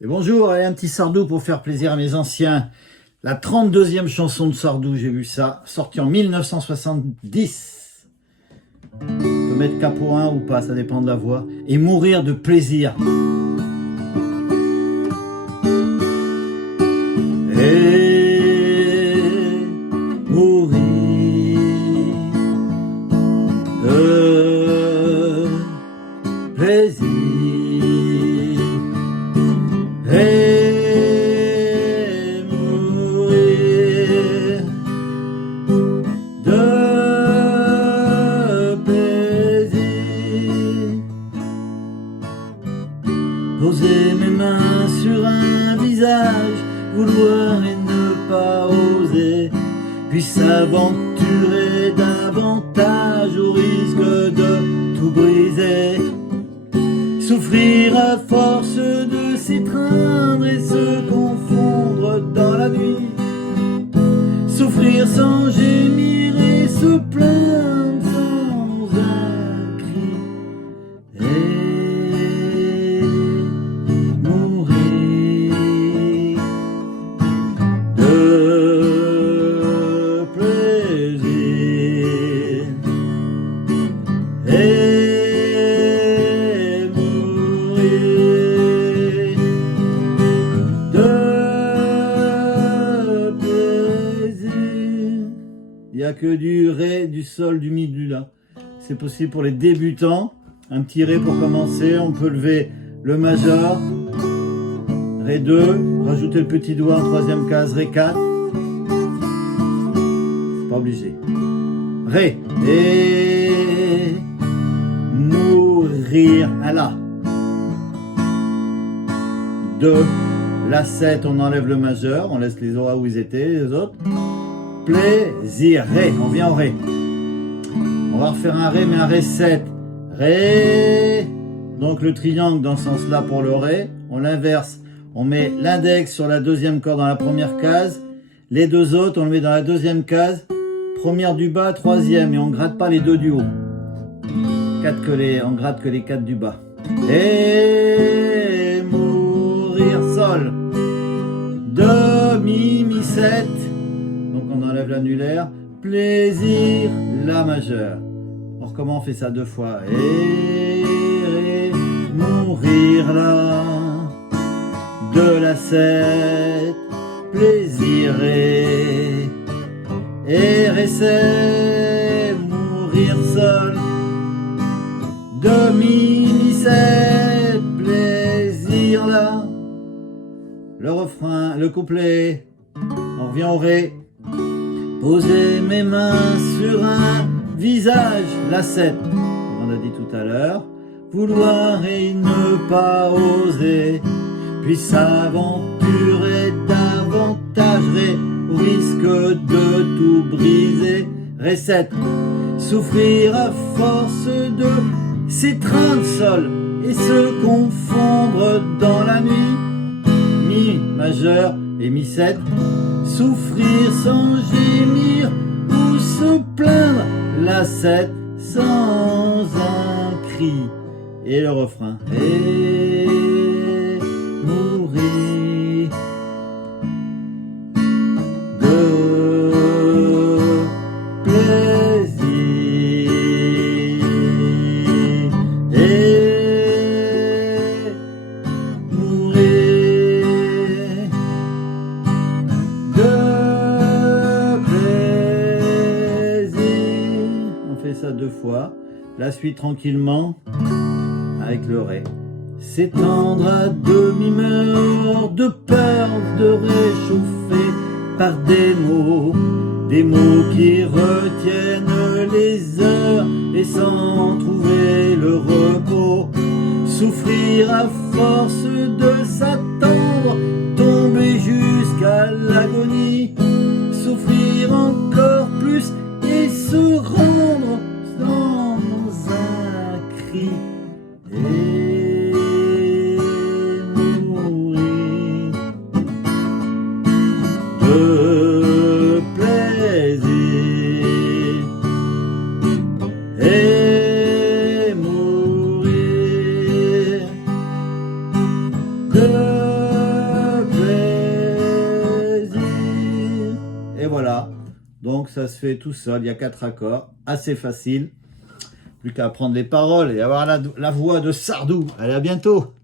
Et bonjour, allez, un petit Sardou pour faire plaisir à mes anciens. La 32e chanson de Sardou, j'ai vu ça, sortie en 1970. On peut mettre capot 1 ou pas, ça dépend de la voix. Et mourir de plaisir. Et mourir de plaisir. Et mourir de plaisir. Poser mes mains sur un visage, vouloir et ne pas oser, puis s'aventurer davantage au risque de tout briser. Souffrir à force de s'étreindre et se confondre dans la nuit. Souffrir sans gémir et se plaindre sans un cri. Et mourir de plaisir. Et il n'y a que du Ré, du Sol, du Mi, du La. C'est possible pour les débutants. Un petit Ré pour commencer. On peut lever le majeur. Ré 2. Rajouter le petit doigt en troisième case. Ré 4. Pas obligé. Ré. Et mourir. Un La. 2. La 7. On enlève le majeur. On laisse les auras où ils étaient, les autres. Plaisir, Ré, on vient au Ré. On va refaire un Ré, mais un Ré 7. Ré. Donc le triangle dans ce sens-là pour le Ré. On l'inverse. On met l'index sur la deuxième corde dans la première case. Les deux autres, on le met dans la deuxième case. Première du bas, troisième. Et on ne gratte pas les deux du haut. On gratte que les 4 du bas. Et mourir, Sol. Do, Mi, Mi 7. Donc on enlève l'annulaire, plaisir, La majeur. Alors comment on fait ça 2 fois? Et mourir là, de la 7, plaisir et Ré 7, mourir Sol, de Mi 7, plaisir là. Le refrain, le couplet, on revient au Ré. Poser mes mains sur un visage, la 7, on a dit tout à l'heure. Vouloir et ne pas oser, puis s'aventurer davantage, Ré, au risque de tout briser. Ré 7, souffrir à force de s'étreindre, Sol, et se confondre dans la nuit. Mi majeur et Mi 7. Souffrir sans gémir ou se plaindre, la 7 sans un cri. Et le refrain. Et mourir de plaisir. Et mourir de plaisir. On fait ça 2 fois. La suite tranquillement avec le Ré. S'étendre à demi-meure de peur de réchauffer par des mots qui retiennent les heures et sans trouver le repos. Souffrir à force de s'attendre, tomber jusqu'à l'agonie, souffrir encore plus et se rendre dans un cri. Et mourir de plaisir. Et mourir Et voilà. Donc ça se fait tout seul, il y a 4 accords, assez facile. Plus qu'à apprendre les paroles et avoir la voix de Sardou. Allez, à bientôt.